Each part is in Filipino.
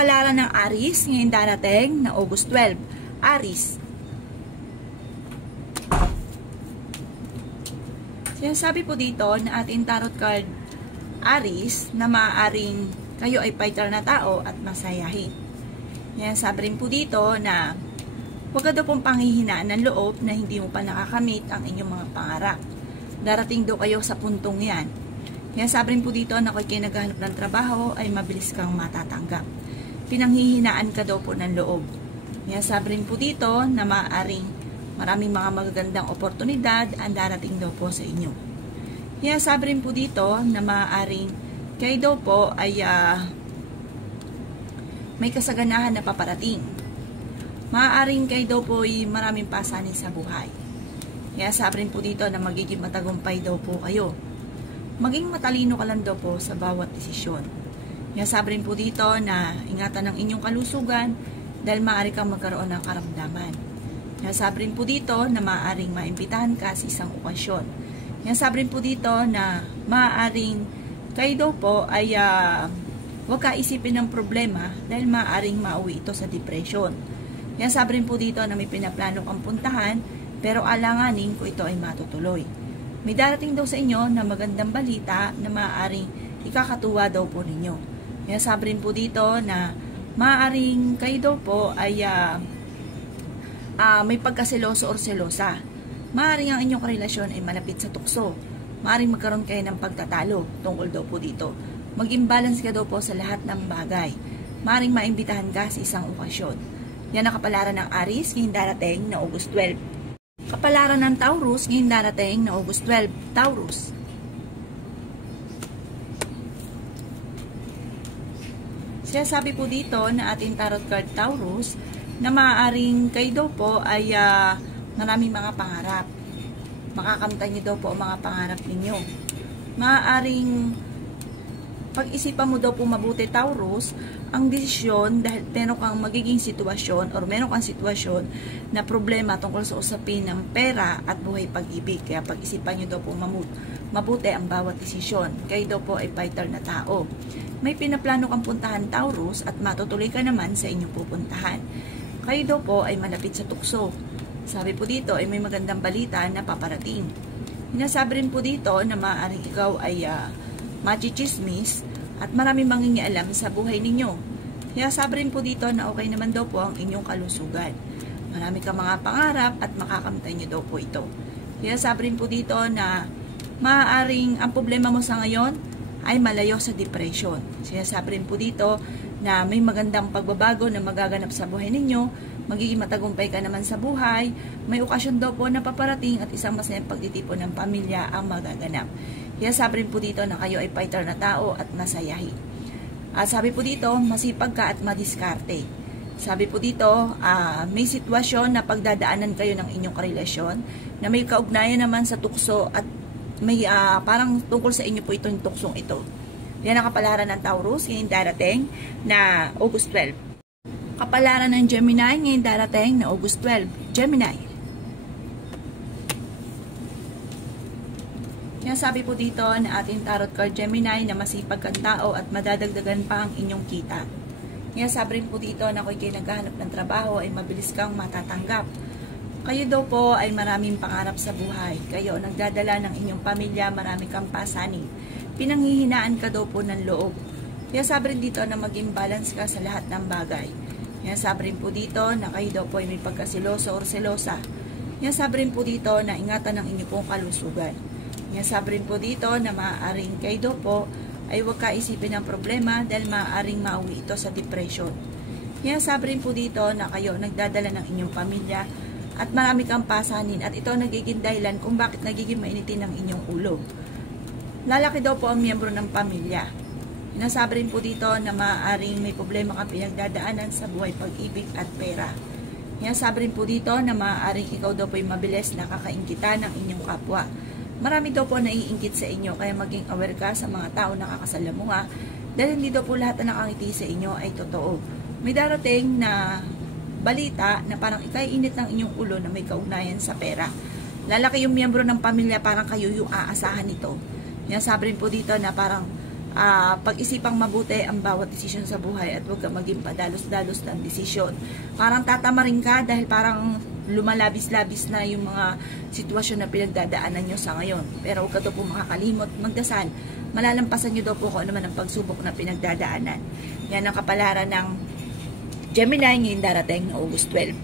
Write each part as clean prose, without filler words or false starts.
Kapalaran ng Aries ngayon darating na August 12. Aries. Sinasabi po dito na ating tarot card Aries na maaaring kayo ay fighter na tao at masayahin. Sinasabi rin po dito na huwag ka daw pong panghihinaan ng loob na hindi mo pa nakakamit ang inyong mga pangarap. Darating daw kayo sa puntong yan. Sinasabi rin po dito na kung kayo naghahanap ng trabaho ay mabilis kang matatanggap. Pinanghihinaan ka daw po ng loob. Sinasabi rin po dito na maaaring maraming mga magagandang oportunidad ang darating daw po sa inyo. Sinasabi rin po dito na maaaring kayo daw po ay may kasaganahan na paparating. Maaaring kayo daw po ay maraming pasanin sa buhay. Sinasabi rin po dito na magiging matagumpay daw po kayo. Maging matalino ka lang daw po sa bawat desisyon. Sinasabi rin po dito na ingatan ang inyong kalusugan dahil maaari kang magkaroon ng karamdaman. Sinasabi rin po dito na maaaring maimbitahan ka sa isang okasyon. Sinasabi rin po dito na maaaring kayo daw po ay huwag ka isipin ng problema dahil maaaring mauwi ito sa depression. Sinasabi rin po dito na may pinaplano kang puntahan pero alanganin kung ito ay matutuloy. May darating daw sa inyo na magandang balita na maaaring ikakatuwa daw po ninyo. Sinasabi rin po dito na maaaring kayo daw po ay may pagkaseloso or selosa. Maaaring ang inyong relasyon ay malapit sa tukso. Maaaring magkaroon kayo ng pagtatalo tungkol daw po dito. Mag-imbalance ka daw po sa lahat ng bagay. Maaaring maimbitahan ka sa isang okasyon. Yan ang kapalaran ng Aries ngayong darating na August 12. Kapalaran ng Taurus ngayong darating na August 12. Taurus. Sinasabi po dito na ating tarot card Taurus na maaaring kayo daw po ay maraming mga pangarap. Makakamtan niyo daw po ang mga pangarap ninyo. Maaaring pag-isipan mo daw po mabuti Taurus ang desisyon dahil meron kang magiging sitwasyon or meron kang sitwasyon na problema tungkol sa usapin ng pera at buhay pag-ibig. Kaya pag-isipan niyo daw po mabuti ang bawat desisyon. Kayo daw po ay fighter na tao. May pinaplano kang puntahan Taurus at matutuloy ka naman sa inyong pupuntahan. Kayo daw po ay malapit sa tukso. Sabi po dito ay may magandang balita na paparating. Hinasabi rin po dito na maaaring ikaw ay machichismis at maraming mangingialam sa buhay ninyo. Hinasabi rin po dito na okay naman daw po ang inyong kalusugan. Marami kang mga pangarap at makakamtan nyo daw po ito. Hinasabi rin po dito na maaaring ang problema mo sa ngayon ay malayo sa depression. Sinasabi rin po dito na may magandang pagbabago na magaganap sa buhay ninyo, magiging matagumpay ka naman sa buhay, may okasyon daw po na paparating at isang masayang pagtitipon ng pamilya ang magaganap. Sinasabi rin po dito na kayo ay fighter na tao at masayahin. At sabi po dito, masipag ka at madiskarte. Sabi po dito, may sitwasyon na pagdadaanan kayo ng inyong karelasyon na may kaugnayan naman sa tukso at may parang tungkol sa inyo po itong tuksong ito. Yan ang kapalaran ng Taurus ngayon darating na August 12. Kapalaran ng Gemini ngayon darating na August 12. Gemini. Yan sabi po dito na ating tarot card Gemini na masipag kang tao at madadagdagan pa ang inyong kita. Yan sabi rin po dito na kung kayo naghahanap ng trabaho ay mabilis kang matatanggap. Kayo daw po ay maraming pangarap sa buhay. Kayo nagdadala ng inyong pamilya, marami kang pasanin. Pinanghihinaan ka daw po ng loob. Kaya sabi rin dito na maging balance ka sa lahat ng bagay. Kaya sabi rin po dito na kayo daw po ay may pagkasiloso or selosa. Kaya sabi rin po dito na ingatan ang inyong pong kalusugan. Kaya sabi rin po dito na maaaring kayo daw po ay huwag ka isipin ng problema dahil maaaring mauwi ito sa depression. Kaya sabi rin po dito na kayo nagdadala ng inyong pamilya at marami kang pasanin at ito nagiging dahilan kung bakit nagiging mainitin ang inyong ulo. Lalaki daw po ang miyembro ng pamilya. Sinasabi rin po dito na maaaring may problema kang pinagdadaanan sa buhay pag-ibig at pera. Sinasabi rin po dito na maaaring ikaw daw po ay mabilis na kakainggitan ng inyong kapwa. Marami daw po naiingkit sa inyo kaya maging aware ka sa mga tao na kakasalamuha dahil hindi daw po lahat na nakangiti sa inyo ay totoo. May darating na balita na parang ikaiinit ng inyong ulo na may kaugnayan sa pera. Lalaki yung miyembro ng pamilya, parang kayo yung aasahan nito. Sinasabi rin po dito na parang pag-isipang mabuti ang bawat desisyon sa buhay at huwag ka maging padalos-dalos ng desisyon. Parang tatamarin ka dahil parang lumalabis-labis na yung mga sitwasyon na pinagdadaanan nyo sa ngayon. Pero huwag ka daw po makakalimot, magdasal. Malalampasan nyo daw po kung ano man ang pagsubok na pinagdadaanan. Yan ang kapalaran ng Gemini ngayong darating na August 12.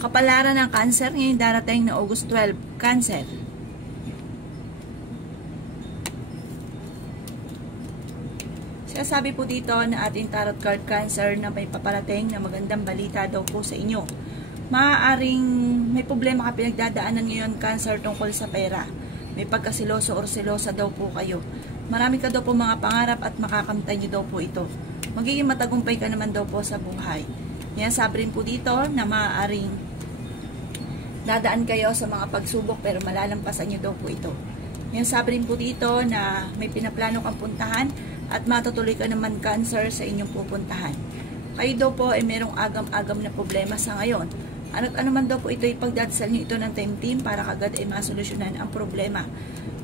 Kapalaran ng Cancer ngayong darating na August 12. Cancer. Sabi po dito na ating tarot card Cancer na may paparating na magandang balita daw po sa inyo. Maaaring may problema ka pinagdadaanan ngayon Cancer tungkol sa pera. May pagkasiloso or selosa daw po kayo. Marami ka daw po mga pangarap at makakamtan nyo daw po ito. Magiging matagumpay ka naman daw po sa buhay. Yan sabi rin po dito na maaaring dadaan kayo sa mga pagsubok pero malalampasan nyo daw po ito. Yan sabi rin po dito na may pinaplano kang puntahan at matutuloy ka naman Cancer sa inyong pupuntahan. Kayo daw po ay merong agam-agam na problema sa ngayon. Ano't ano man daw po ito, ipagdadasal nyo ito ng time team para kagad ay masolusyonan ang problema.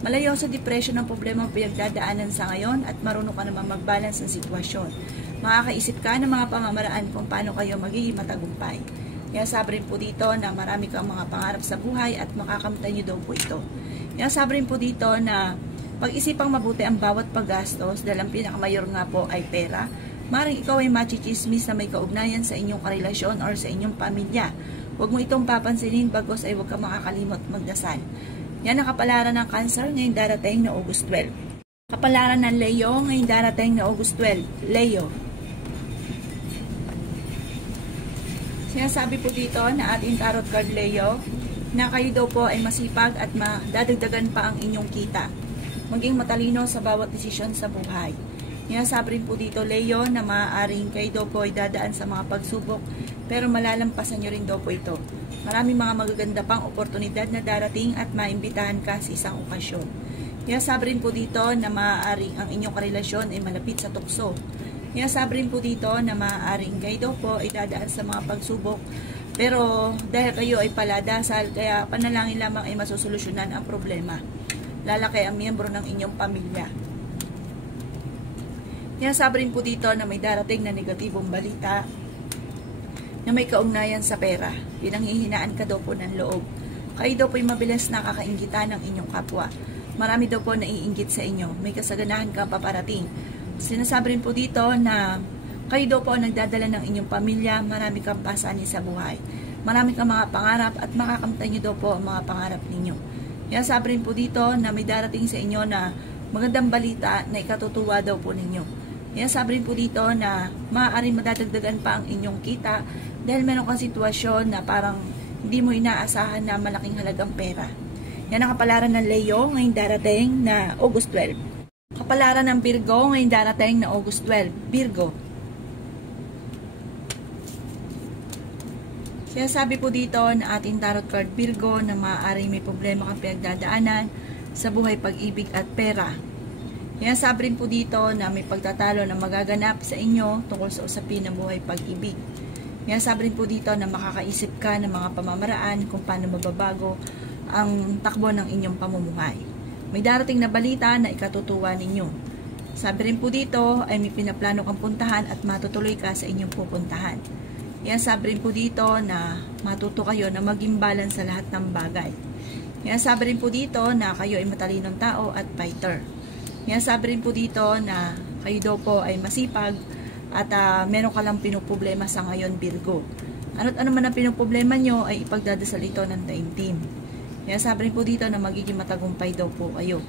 Malayo sa depression ang problema ang pinagdadaanan sa ngayon at marunong ka naman mag-balance ng sitwasyon. Makakaisip ka ng mga pamamaraan kung paano kayo magiging matagumpay. Kaya sabi rin po dito na marami kang mga pangarap sa buhay at makakamtan nyo daw po ito. Kaya sabi rin po dito na pag-isipang mabuti ang bawat paggastos dahil ang pinakamayor nga po ay pera. Maring ikaw ay machichismis na may kaugnayan sa inyong karelasyon or sa inyong pamilya. Huwag mo itong papansinin bagos ay huwag ka makakalimot magdasal. Yan ang kapalaran ng Cancer ngayong darating na August 12. Kapalaran ng Leo ngayong darating na August 12. Leo. Sinasabi po dito na ating tarot card Leo na kayo daw po ay masipag at madadagdagan pa ang inyong kita. Maging matalino sa bawat desisyon sa buhay. Sabi rin po dito Leo na maaaring kayo daw po ay dadaan sa mga pagsubok pero malalampasan nyo rin daw po ito. Maraming mga magaganda pang oportunidad na darating at maimbitahan ka sa isang okasyon. Sabi rin po dito na maaaring ang inyong karelasyon ay malapit sa tukso. Sabi rin po dito na maaaring kayo daw po ay dadaan sa mga pagsubok pero dahil kayo ay paladasal kaya panalangin lamang ay masusolusyonan ang problema. Lalaki ang miyembro ng inyong pamilya. Sabi rin po dito na may darating na negatibong balita na may kaugnayan sa pera. Pinanghihinaan ka daw po ng loob. Kayo daw po ay mabilis nakakainggitan ng inyong kapwa. Marami daw po naiinggit sa inyo. May kasaganahan ka paparating. Sinasabi rin po dito na kayo daw po nagdadala ng inyong pamilya. Marami kang pasanin sa buhay. Marami kang mga pangarap at makakamtan nyo daw po ang mga pangarap ninyo. Sabi rin po dito na may darating sa inyo na magandang balita na ikatutuwa daw po ninyo. Sabi rin po dito na maaaring madadagdagan pa ang inyong kita dahil meron kang sitwasyon na parang hindi mo inaasahan na malaking halagang pera. Yan ang kapalaran ng Leo ngayong darating na August 12. Kapalaran ng Virgo ngayong darating na August 12. Virgo. Sabi po dito na ating tarot card Virgo na maaaring may problema kang pinagdadaanan sa buhay, pag-ibig at pera. Sabi rin po dito na may pagtatalo na magaganap sa inyo tungkol sa usapin ng buhay, pag-ibig. Sabi rin po dito na makakaisip ka ng mga pamamaraan kung paano mababago ang takbo ng inyong pamumuhay. May darating na balita na ikatutuwa ninyo. Sabi rin po dito ay may pinaplano kang puntahan at matutuloy ka sa inyong pupuntahan. Sabi rin po dito na matuto kayo na maging balance sa lahat ng bagay. Sabi rin po dito na kayo ay matalinong tao at fighter. Sabi rin po dito na kayo daw po ay masipag at meron ka lang pinoproblema sa ngayon Virgo. Ano't ano man ang pinoproblema nyo ay ipagdadasal ito ng time team. Sabi rin po dito na magiging matagumpay daw po kayo.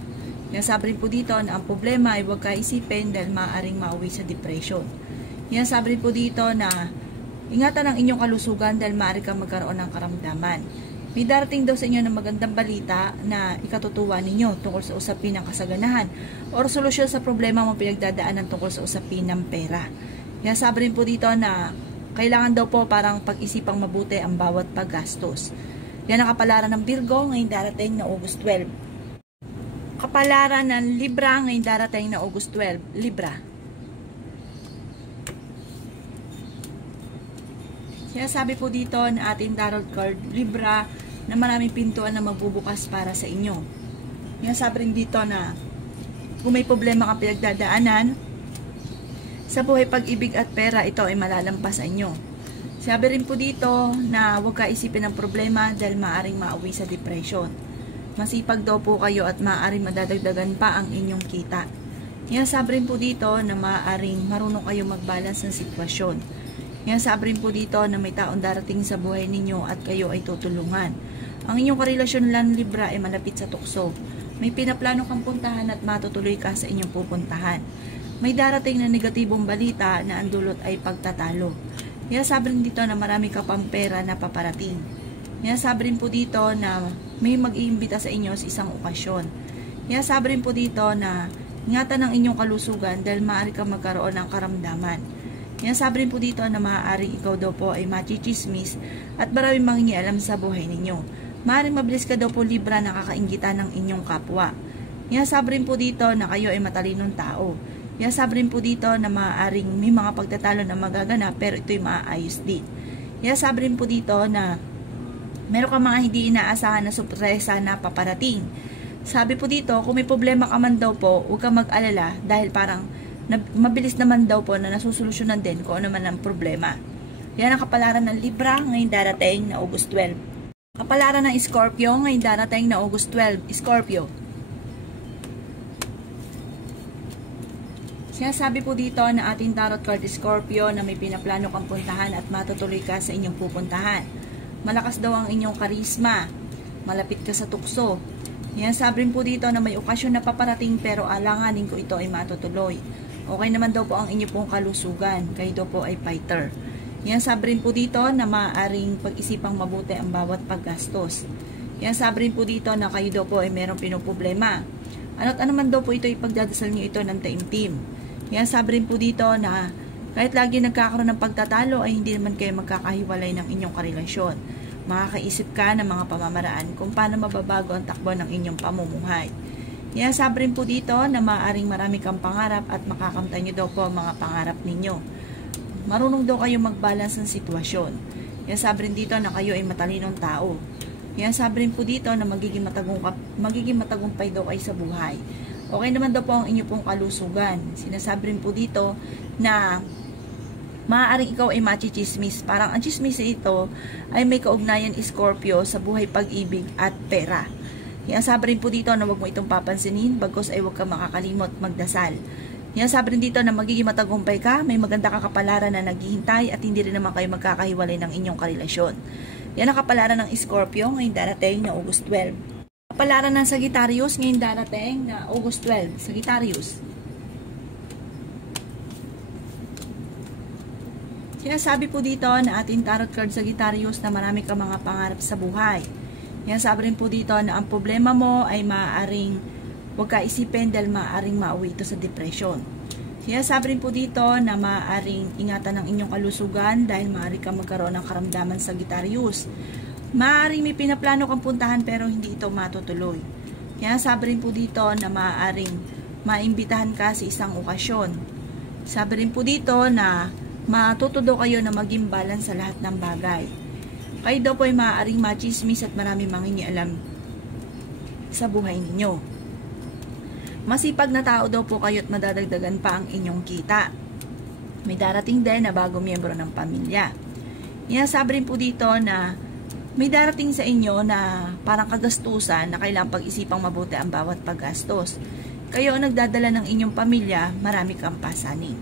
Sabi rin po dito na ang problema ay huwag kaisipin dahil maaaring mauwi sa depression. Sabi rin po dito na ingatan ang inyong kalusugan dahil maaari kang magkaroon ng karamdaman. May darating daw sa inyo ng magandang balita na ikatutuwa ninyo tungkol sa usapin ng kasaganahan o solusyon sa problema mong pinagdadaanan tungkol sa usapin ng pera. Sabi rin po dito na kailangan daw po parang pag-isipang mabuti ang bawat paggastos. Yan ang kapalaran ng Virgo ngayong darating na August 12. Kapalaran ng Libra ngayong darating na August 12. Libra. Sabi po dito na ating tarot card Libra na maraming pintuan na magbubukas para sa inyo. Sabi rin dito na Kung may problema kang pinagdadaanan sa buhay, pag-ibig at pera, ito ay malalampas sa inyo. Sabi rin po dito na huwag ka isipin ng problema dahil maaaring mauwi sa depression. Masipag daw po kayo at maaaring madadagdagan pa ang inyong kita. Sabi rin po dito na maaaring marunong kayo mag-balance ng sitwasyon. Sabi rin po dito na may taong darating sa buhay ninyo at kayo ay tutulungan. Ang inyong karelasyon lang Libra ay malapit sa tukso. May pinaplano kang puntahan at matutuloy ka sa inyong pupuntahan. May darating na negatibong balita na ang dulot ay pagtatalo. Sabi rin dito na marami ka pang pera na paparating. Sabi rin po dito na may mag-iimbita sa inyo sa isang okasyon. Sabi rin po dito na ingatan ng inyong kalusugan dahil maaari kang magkaroon ng karamdaman. Sabi rin po dito na maaaring ikaw daw po ay machichismis at maraming mangingialam sa buhay ninyo. Maaaring mabilis ka daw po Libra na kakainggitan ng inyong kapwa. Sabi rin po dito na kayo ay matalinong tao. Sabi rin po dito na maaaring may mga pagtatalo na magaganap pero ito'y maaayos din. Sabi rin po dito na meron ka mga hindi inaasahan na sorpresa na paparating. Sabi po dito, kung may problema ka man daw po, huwag kang mag-alala dahil parang mabilis naman daw po na nasusolusyonan din kung ano man ang problema. Yan ang kapalaran ng Libra ngayong darating na August 12. Kapalaran ng Scorpio ngayong darating na August 12. Scorpio. Sinasabi po dito na ating tarot card Scorpio na may pinaplano kang puntahan at matutuloy ka sa inyong pupuntahan. Malakas daw ang inyong karisma. Malapit ka sa tukso. Sabi rin po dito na may okasyon na paparating pero alanganin ko ito ay matutuloy. Okay naman daw po ang inyo pong kalusugan. Kayo daw po ay fighter. Sabi rin po dito na maaaring pag-isipang mabuti ang bawat paggastos. Sabi rin po dito na kayo daw po ay merong pinoproblema. Ano't ano man daw po ito ipagdadasal niyo ito ng taimtim. Sabi rin po dito na kahit lagi nagkakaroon ng pagtatalo ay hindi naman kayo magkakahiwalay ng inyong karelasyon. Makakaisip ka ng mga pamamaraan kung paano mababago ang takbo ng inyong pamumuhay. Sabi rin po dito na maaaring marami kang pangarap at makakamtan nyo daw po ang mga pangarap ninyo. Marunong daw kayo mag-balance ng sitwasyon. Sabi rin dito na kayo ay matalinong tao. Sabi rin po dito na magiging matagumpay daw kayo sa buhay. Okay naman daw po ang inyo pong kalusugan. Sinasabi rin po dito na maaaring ikaw ay machichismis. Parang ang chismis ito ay may kaugnayan Scorpio sa buhay, pag-ibig at pera. Sabi rin po dito na huwag mo itong papansinin bagkus ay huwag ka makakalimot magdasal. Sabi rin dito na magiging matagumpay ka, may maganda kang kapalaran na naghihintay at hindi rin naman kayo magkakahiwalay ng inyong karelasyon. Yan ang kapalaran ng Scorpio ngayong darating na August 12. Kapalaran ng Sagittarius ngayong darating na August 12. Sagittarius. Sinasabi po dito na ating tarot card Sagittarius na marami kang mga pangarap sa buhay. Sabi rin po dito na ang problema mo ay maaaring huwag ka isipin dahil maaaring mauwi ito sa depression. Sabi rin po dito na maaaring ingatan ng inyong kalusugan dahil maaari kang magkaroon ng karamdaman sa Sagittarius. Maaaring may pinaplano kang puntahan pero hindi ito matutuloy. Sabi rin po dito na maaaring maimbitahan ka sa isang okasyon. Sabi rin po dito na matutudo kayo na maging balance sa lahat ng bagay. Kayo daw po ay maaaring machismis at marami mangingialam sa buhay ninyo. Masipag na tao daw po kayo at madadagdagan pa ang inyong kita. May darating din na bagong miyembro ng pamilya. Sabi rin po dito na may darating sa inyo na parang kagastusan na kailangang pag-isipang mabuti ang bawat paggastos. Kayo ang nagdadala ng inyong pamilya, marami kang pasanin.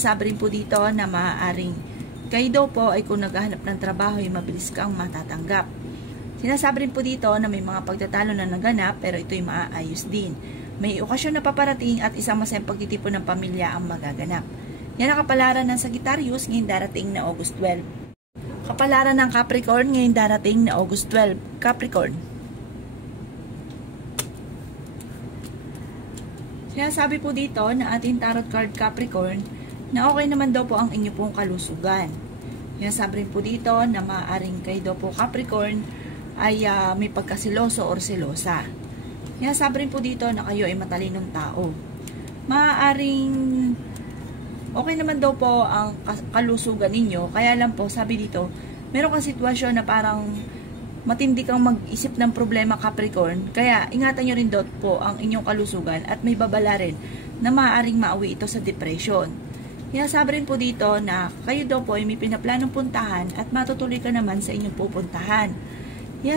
Sabi rin po dito na maaaring kayo daw po ay kung naghahanap ng trabaho ay mabilis kang matatanggap. Sinasabi rin po dito na may mga pagtatalo na naganap pero ito'y maaayos din. May okasyon na paparating at isang masayang pagtitipon ng pamilya ang magaganap. Yan ang kapalaran ng Sagittarius ngayong darating na August 12. Kapalaran ng Capricorn ngayong darating na August 12. Capricorn. Sinasabi po dito na ating tarot card Capricorn na okay naman daw po ang inyo pong kalusugan. Sinasabi rin po dito na maaaring kayo daw po Capricorn ay may pagkasiloso or silosa. Sinasabi rin po dito na kayo ay matalinong tao. Maaaring okay naman daw po ang kalusugan ninyo, kaya lang po sabi dito, meron kang sitwasyon na parang matindi kang mag-isip ng problema, Capricorn. Kaya ingatan nyo rin daw po ang inyong kalusugan at may babala rin na maaaring mauwi ito sa depression. Sabi rin po dito na kayo daw po ay may pinaplanong puntahan at matutuloy ka naman sa inyong pupuntahan.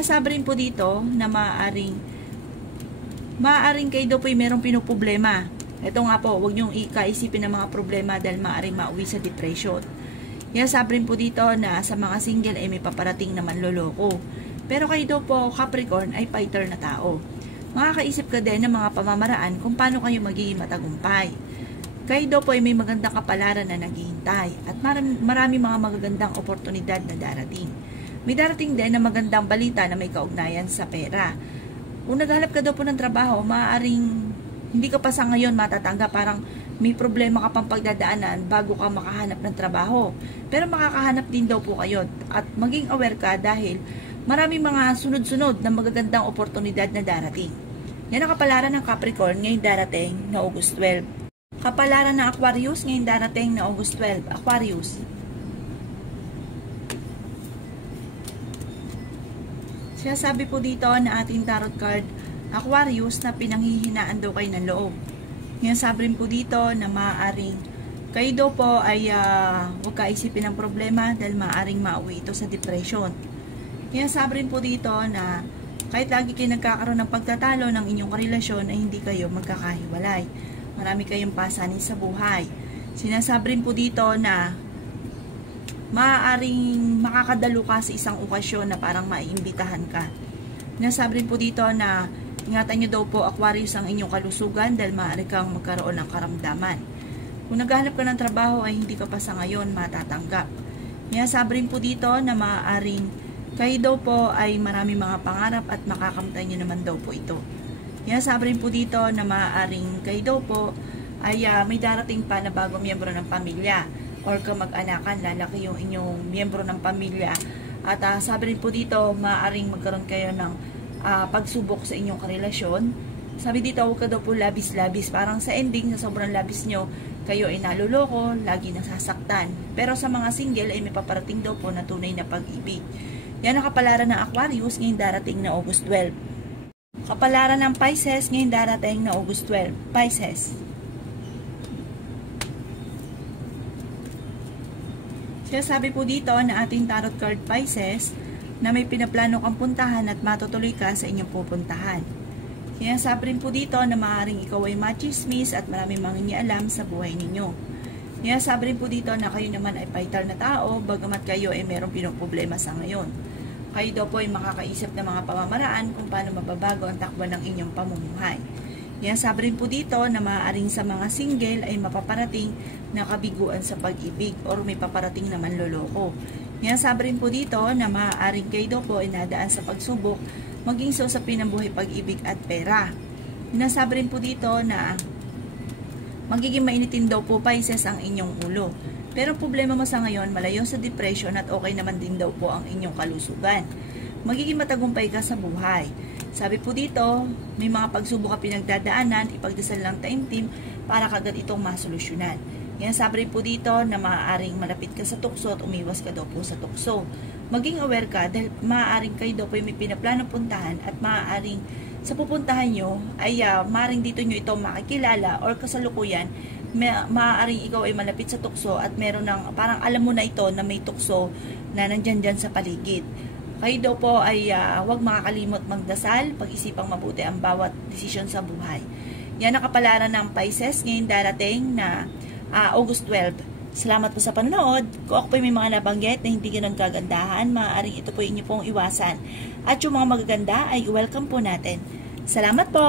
Sabi rin po dito na maaaring kayo daw po ay merong pinoproblema. Ito nga po, huwag niyong ikaisipin ng mga problema dahil maaaring mauwi sa depression. Sabi rin po dito na sa mga single ay may paparating naman loloko. Pero kayo daw po, Capricorn, ay fighter na tao. Makakaisip ka din ng mga pamamaraan kung paano kayo magiging matagumpay. Kayo daw po ay may magandang kapalaran na naghihintay at marami mga magagandang oportunidad na darating. May darating din na magandang balita na may kaugnayan sa pera. Kung naghanap ka daw po ng trabaho, maaaring hindi ka pa sa ngayon matatanggap, parang may problema ka pang pagdadaanan bago ka makahanap ng trabaho. Pero makakahanap din daw po kayo at maging aware ka dahil maraming mga sunod-sunod na magagandang oportunidad na darating. Yan ang kapalaran ng Capricorn ngayong darating na August 12. Kapalaran ng Aquarius ngayong darating na August 12. Aquarius. Sabi po dito na ating tarot card, Aquarius, na pinanghihinaan daw kayo ng loob. Sabi rin po dito na maaaring kayo daw po ay huwag kaisipin ng problema dahil maaaring mauwi ito sa depression. Sabi rin po dito na kahit lagi kayo nagkakaroon ng pagtatalo ng inyong relasyon ay hindi kayo magkakahiwalay. Marami kayong pasanin sa buhay. Sinasabi rin po dito na maaaring makakadalo ka sa isang okasyon na parang maiimbitahan ka. Sinasabi rin po dito na ingatan nyo daw po, Aquarius, ang inyong kalusugan dahil maaari kang magkaroon ng karamdaman. Kung naghahanap ka ng trabaho ay hindi ka pa sa ngayon matatanggap. Sinasabi rin po dito na maaaring kayo daw po ay marami mga pangarap at makakamtan nyo naman daw po ito. Sabi rin po dito na maaaring kayo daw po ay may darating pa na bagong miyembro ng pamilya or kamag-anakan, lalaki yung inyong miyembro ng pamilya. At sabi rin po dito, maaaring magkaroon kayo ng pagsubok sa inyong karelasyon. Sabi dito, huwag ka daw po labis-labis. Parang sa ending, sa sobrang labis nyo, kayo ay naluloko, lagi nasasaktan. Pero sa mga single ay may paparating daw po na tunay na pag-ibig. Yan ang kapalaran ng Aquarius ngayong darating na August 12. Kapalaran ng Pisces ngayong darating na August 12. Pisces. Sabi po dito na ating tarot card, Pisces, na may pinaplano kang puntahan at matutuloy ka sa inyong pupuntahan. Sabi rin po dito na maaaring ikaw ay machismis at maraming mangingialam sa buhay ninyo. Sabi rin po dito na kayo naman ay fighter na tao, bagamat kayo ay merong pinoproblema sa ngayon. Kayo daw po ay makakaisip ng mga pamamaraan kung paano mababago ang takbo ng inyong pamumuhay. Sabi rin po dito na maaaring sa mga single ay mapaparating na kabiguan sa pag-ibig or may paparating naman loloko. Sabi rin po dito na maaaring kayo daw po ay nadaan sa pagsubok maging sa usapin ng buhay, pag-ibig at pera. Sabi rin po dito na magiging mainitin daw po, Pisces, ang inyong ulo. Pero problema mo sa ngayon, malayo sa depression at okay naman din daw po ang inyong kalusugan. Magiging matagumpay ka sa buhay. Sabi po dito, may mga pagsubok ka pinagdadaanan, ipagdasal lang taimtim para kagad itong masolusyonan. Sabi rin po dito na maaaring malapit ka sa tukso at umiwas ka daw po sa tukso. Maging aware ka dahil maaaring kayo daw po may pinaplanong puntahan at maaaring sa pupuntahan nyo ay maaaring dito nyo ito makikilala or kasalukuyan maaaring ikaw ay malapit sa tukso at meron ng parang alam mo na ito na may tukso na nandyan dyan sa paligid. Kayo daw po ay huwag makakalimot magdasal, pag-isipang mabuti ang bawat desisyon sa buhay. Yan ang kapalaran ng Pisces ngayong darating na August 12. Salamat po sa panonood. Kung ako po may mga nabanggit na hindi ganun kagandahan, maaaring ito po inyo pong iwasan. At yung mga magaganda ay welcome po natin. Salamat po!